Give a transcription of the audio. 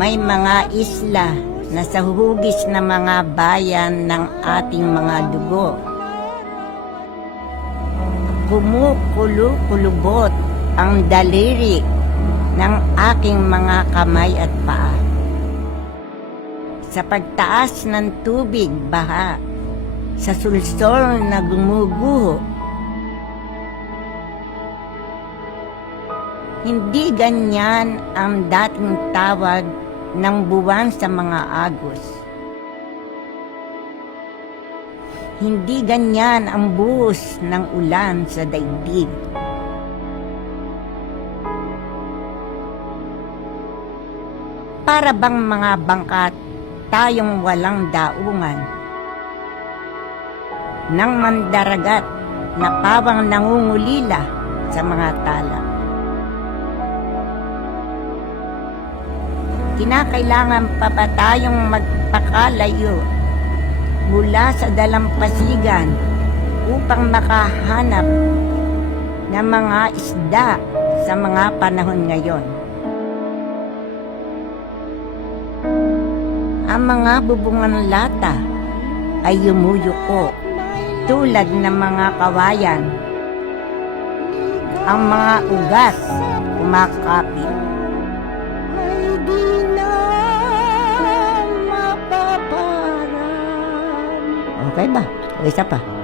May mga isla na sa hugis na mga bayan ng ating mga dugo. Kumukulubot ang daliri ng aking mga kamay at paa. Sa pagtaas ng tubig, baha, sa sulsol na gumuguho. Hindi ganyan ang dating tawag ng buwan sa mga agos. Hindi ganyan ang buhos ng ulan sa daigdig. Para bang mga bangkat tayong walang daungan, ng mandaragat na pawang nangungulila sa mga tala. Kinakailangan pa ba tayong magpakalayo mula sa dalampasigan upang makahanap ng mga isda sa mga panahon ngayon? Ang mga bubungan lata ay yumuyuko tulad ng mga kawayan. Ang mga ugas kumakapit. Okay ba? O isa pa.